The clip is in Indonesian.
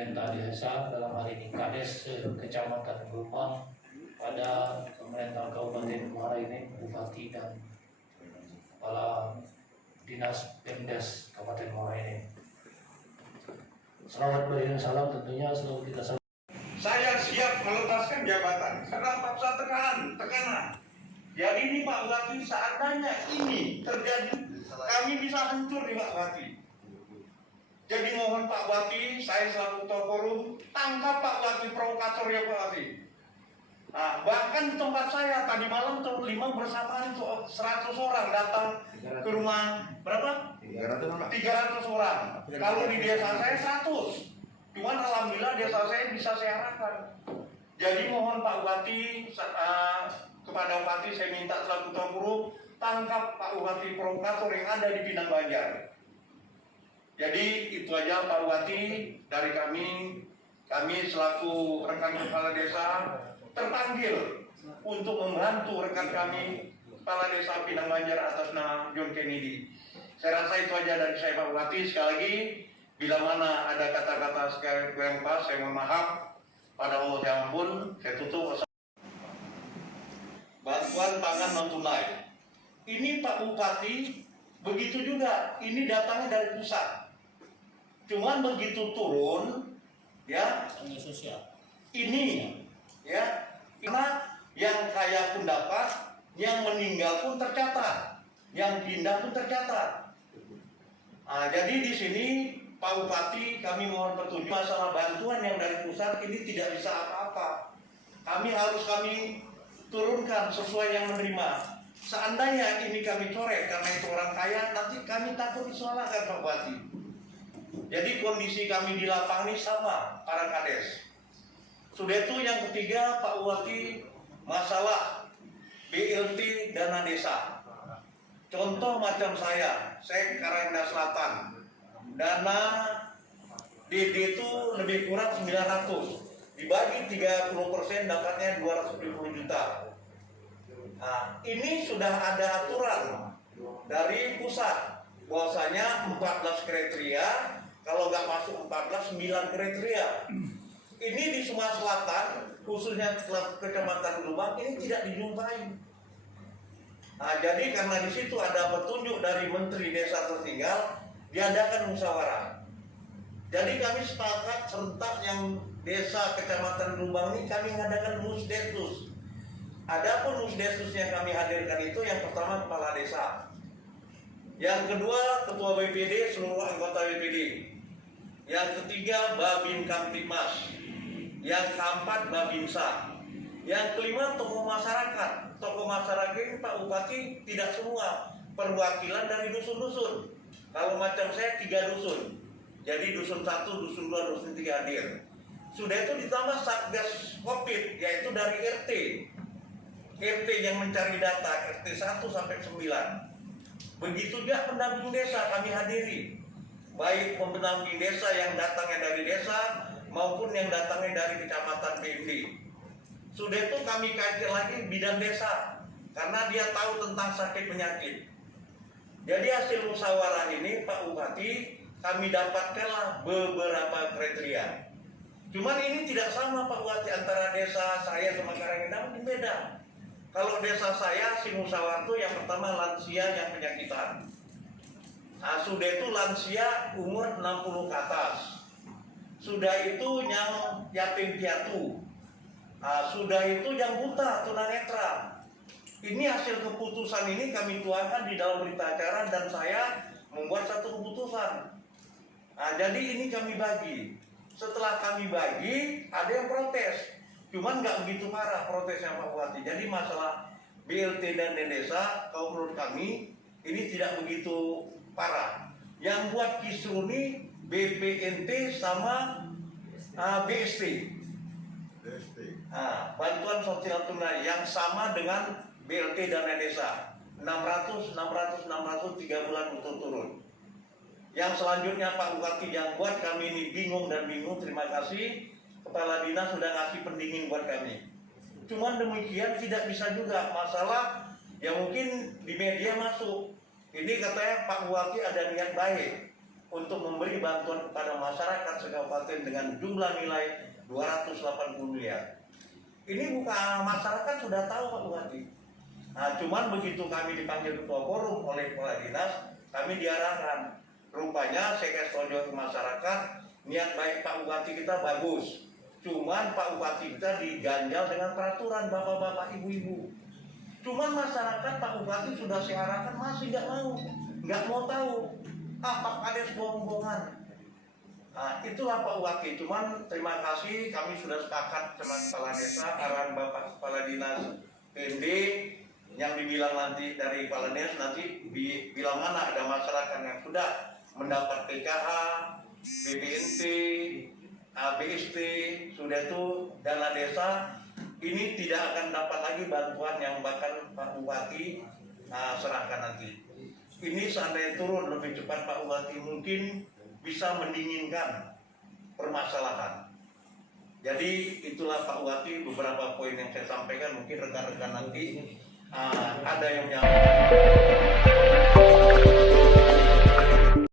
pemerintah desa, dalam hal ini Kades Kecamatan Gelembang, pada pemerintah Kabupaten Muara ini, Bupati dan Kepala Dinas Pemdes Kabupaten Muara ini. Selamat beriring salam tentunya selalu kita salam. Saya siap melepaskan jabatan karena paksa tekanan. Jadi ini Pak Bupati, seandainya ini terjadi, kami bisa hancur nih Pak Bupati. Jadi mohon Pak Bupati, saya selaku Ketua Forum, tangkap Pak Bupati provokator ya Pak Bupati. Nah, bahkan tempat saya tadi malam tahun 5 bersamaan itu 100 orang datang ke rumah berapa? 300 orang. Kalau di desa saya 100. Cuman alhamdulillah desa saya bisa saya arahkan. Jadi mohon Pak Bupati, kepada Bupati saya minta selaku Ketua Forum, tangkap Pak Bupati provokator yang ada di Pinang Banjar. Jadi itu aja Pak Bupati dari kami selaku rekan kepala desa terpanggil untuk membantu rekan kami kepala desa Pinang Banjar atas nama John Kennedy. Saya rasa itu aja dari saya Pak Bupati. Sekali lagi, bila mana ada kata-kata yang pas, saya mohon maaf. Pada Allah yang ampun, saya tutup. Bantuan pangan non tunai. Ini Pak Bupati, begitu juga. Ini datangnya dari pusat. Cuman begitu turun, ya, ini, ya, karena yang kaya pun dapat, yang meninggal pun tercatat, yang pindah pun tercatat. Nah, jadi di sini Pak Bupati, kami mohon petunjuk masalah bantuan yang dari pusat ini tidak bisa apa-apa. Kami turunkan sesuai yang menerima. Seandainya ini kami coret karena itu orang kaya, nanti kami takut disalahkan Pak Bupati. Jadi kondisi kami di lapangan ini sama para kades. Sudah itu yang ketiga Pak Bupati, masalah BLT dana desa. Contoh macam saya Karangda Selatan, dana DD itu lebih kurang 900, dibagi 30% dapatnya 270 juta. Nah, ini sudah ada aturan dari pusat bahwasanya 14 kriteria, kalau nggak masuk 14, 9 kriteria. Ini di Sumatera Selatan, khususnya Kecamatan Gelembang, ini tidak dijumpai. Nah, jadi karena di situ ada petunjuk dari Menteri Desa Tertinggal, diadakan musyawarah. Jadi kami sepakat serentak yang desa Kecamatan Gelembang ini kami mengadakan musdesus. Adapun musdesus yang kami hadirkan itu yang pertama kepala desa, yang kedua ketua BPD, seluruh anggota BPD, yang ketiga Babin Kamtipmas, yang keempat Babinsa, yang kelima tokoh masyarakat. Tokoh masyarakat ini Pak Bupati tidak semua, perwakilan dari dusun-dusun. Kalau macam saya 3 dusun, jadi dusun 1, dusun 2, dusun 3 hadir. Sudah itu ditambah Satgas Covid, yaitu dari RT yang mencari data, RT 1 sampai 9. Begitu juga pendamping desa kami hadiri, baik pendamping desa yang datangnya dari desa maupun yang datangnya dari kecamatan PMD. Sudah itu kami kaitkan lagi bidan desa, karena dia tahu tentang sakit penyakit. Jadi hasil musyawarah ini Pak Bupati, kami dapatkanlah beberapa kriteria. Cuman ini tidak sama Pak Bupati antara desa saya sama Karangda, mungkin beda. Kalau desa saya si musyawarah itu yang pertama lansia yang penyakitan. Nah, sudah itu lansia umur 60 ke atas. Sudah itu yang yatim piatu. Nah, sudah itu yang buta tunanetra. Ini hasil keputusan ini kami tuangkan di dalam berita acara dan saya membuat satu keputusan. Nah, jadi ini kami bagi. Setelah kami bagi, ada yang protes. Cuman nggak begitu parah protesnya Pak Bupati. Jadi masalah BLT dan desa, kalau menurut kami ini tidak begitu parah. Yang buat kisru ini BPNT sama BST. Nah, bantuan sosial tunai yang sama dengan BLT dana desa 600 3 bulan berturut-turut. Yang selanjutnya Pak Bupati yang buat kami ini bingung. Terima kasih Kepala Dinas sudah ngasih pendingin buat kami. Cuman demikian tidak bisa juga, masalah ya mungkin di media masuk. Ini katanya Pak Bupati ada niat baik. untuk memberi bantuan kepada masyarakat sekabupaten dengan jumlah nilai 280 miliar. Ini bukan masyarakat sudah tahu Pak Bupati. Nah, cuman begitu kami dipanggil ketua forum oleh kepala dinas, kami diarahkan. Rupanya saya kasih ke masyarakat, niat baik Pak Bupati kita bagus. Cuman Pak Bupati kita diganjal dengan peraturan bapak-bapak, ibu-ibu. Cuman masyarakat Pak Bupati sudah saya arahkan masih nggak mau tahu. Pak Kades bohong-bohongan. Nah, itulah Pak Bupati. Cuman terima kasih kami sudah sepakat dengan kepala desa, arahan Bapak Kepala Dinas PND yang dibilang nanti dari kepala dinas nanti bilang mana ada masyarakat yang sudah mendapat PKH, BPNT, BST, sudah itu dana desa, ini tidak akan dapat lagi bantuan yang bahkan Pak Bupati serahkan nanti. Ini seandainya turun lebih cepat Pak Bupati mungkin bisa mendinginkan permasalahan. Jadi itulah Pak Bupati beberapa poin yang saya sampaikan, mungkin rekan-rekan nanti ada yang menyampaikan.